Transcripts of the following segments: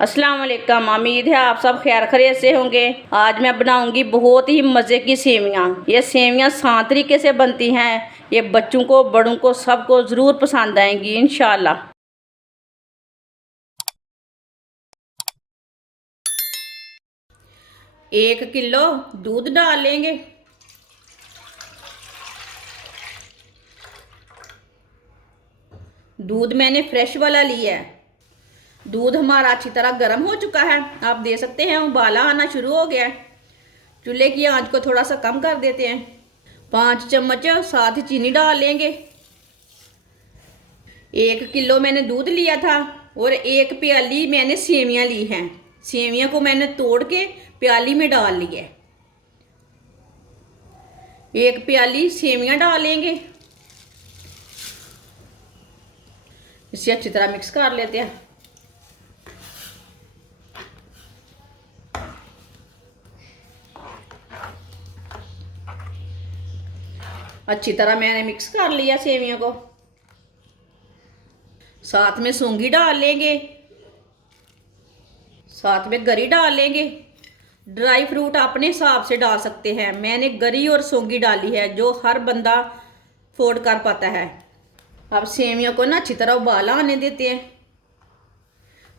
अस्सलाम वालेकुम। उम्मीद है आप सब खैर खैरियत से होंगे। आज मैं बनाऊंगी बहुत ही मज़े की सेवियां। ये सेवियां 7 तरीके से बनती हैं। ये बच्चों को बड़ों को सबको ज़रूर पसंद आएंगी इंशाल्लाह। 1 किलो दूध डाल लेंगे। दूध मैंने फ्रेश वाला लिया है। दूध हमारा अच्छी तरह गर्म हो चुका है। आप देख सकते हैं उबाला आना शुरू हो गया है। चूल्हे की आंच को थोड़ा सा कम कर देते हैं। 5 चम्मच साथ चीनी डाल लेंगे। 1 किलो मैंने दूध लिया था और 1 प्याली मैंने सेवियां ली हैं। सेवियां को मैंने तोड़ के प्याली में डाल लिया है। 1 प्याली सेवियां डाल लेंगे। इसे अच्छी तरह मिक्स कर लेते हैं। अच्छी तरह मैंने मिक्स कर लिया सेवियों को। साथ में सौंगी डाल लेंगे, साथ में गरी डाल लेंगे। ड्राई फ्रूट अपने हिसाब से डाल सकते हैं। मैंने गरी और सौंगी डाली है जो हर बंदा अफोर्ड कर पाता है। अब सेवियों को ना अच्छी तरह उबाला आने देते हैं।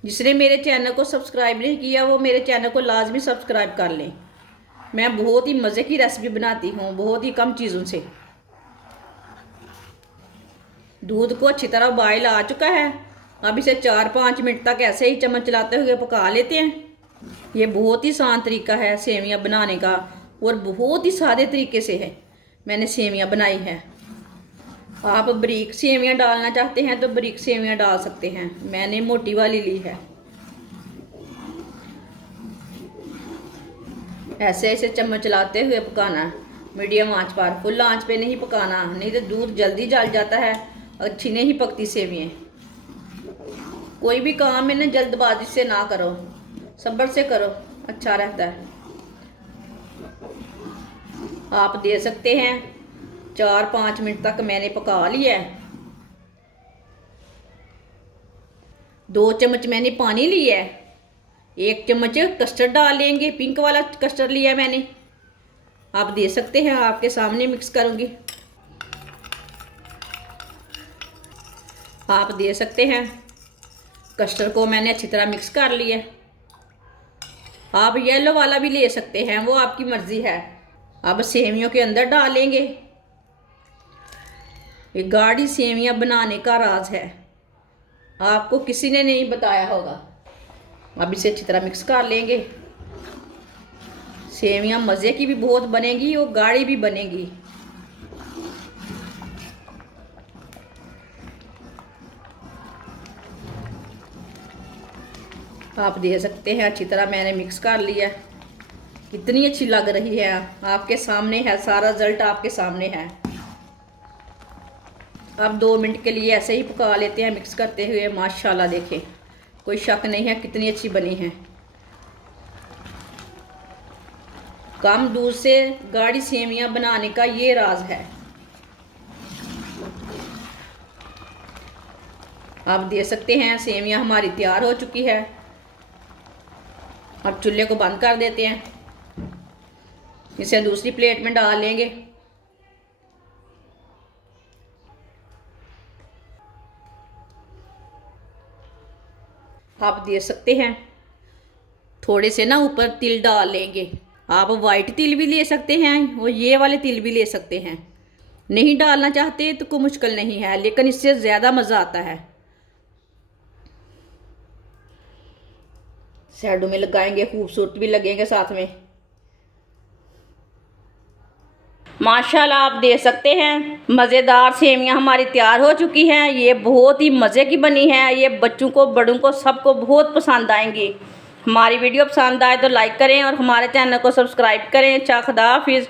जिसने मेरे चैनल को सब्सक्राइब नहीं किया वो मेरे चैनल को लाजमी सब्सक्राइब कर लें। मैं बहुत ही मज़े की रेसिपी बनाती हूँ, बहुत ही कम चीज़ों से। दूध को अच्छी तरह बॉयल आ चुका है। अब इसे 4-5 मिनट तक ऐसे ही चम्मच चलाते हुए पका लेते हैं। ये बहुत ही आसान तरीका है सेवियां बनाने का और बहुत ही सादे तरीके से है मैंने सेवियां बनाई है। आप बारीक सेवियां डालना चाहते हैं तो बारीक सेवियां डाल सकते हैं। मैंने मोटी वाली ली है। ऐसे ऐसे चम्मच चलाते हुए पकाना है मीडियम आंच पर। फुल आंच पे नहीं पकाना, नहीं तो दूध जल्दी जल जाता है, अच्छी नहीं पकती सेवियां। कोई भी काम में ना जल्दबाजी से ना करो, सब्र से करो, अच्छा रहता है। आप दे सकते हैं 4-5 मिनट तक मैंने पका लिया है। 2 चम्मच मैंने पानी लिया है। 1 चम्मच कस्टर्ड डाल लेंगे। पिंक वाला कस्टर्ड लिया मैंने। आप दे सकते हैं, आपके सामने मिक्स करूंगी। आप दे सकते हैं। कस्टर्ड को मैंने अच्छी तरह मिक्स कर लिया। आप येलो वाला भी ले सकते हैं, वो आपकी मर्जी है। अब सेवियों के अंदर डालेंगे। ये गाढ़ी सेवियां बनाने का राज है, आपको किसी ने नहीं बताया होगा। अब इसे अच्छी तरह मिक्स कर लेंगे। सेवियां मज़े की भी बहुत बनेगी और गाढ़ी भी बनेगी। आप दे सकते हैं। अच्छी तरह मैंने मिक्स कर लिया। कितनी अच्छी लग रही है, आपके सामने है, सारा रिजल्ट आपके सामने है। अब 2 मिनट के लिए ऐसे ही पका लेते हैं मिक्स करते हुए। माशाल्लाह देखें, कोई शक नहीं है कितनी अच्छी बनी है। कम दूध से गाढ़ी सेवियां बनाने का ये राज है। आप दे सकते हैं। सेवियां हमारी तैयार हो चुकी है। अब चूल्हे को बंद कर देते हैं। इसे दूसरी प्लेट में डाल लेंगे। आप दे सकते हैं। थोड़े से ना ऊपर तिल डाल लेंगे। आप वाइट तिल भी ले सकते हैं और ये वाले तिल भी ले सकते हैं। नहीं डालना चाहते तो कोई मुश्किल नहीं है, लेकिन इससे ज़्यादा मज़ा आता है। शैडो में लगाएंगे, खूबसूरत भी लगेंगे साथ में। माशाल्लाह आप दे सकते हैं। मज़ेदार सेवियां हमारी तैयार हो चुकी हैं। ये बहुत ही मज़े की बनी है। ये बच्चों को बड़ों को सबको बहुत पसंद आएंगी। हमारी वीडियो पसंद आए तो लाइक करें और हमारे चैनल को सब्सक्राइब करें। अच्छा, खुदा हाफिज़।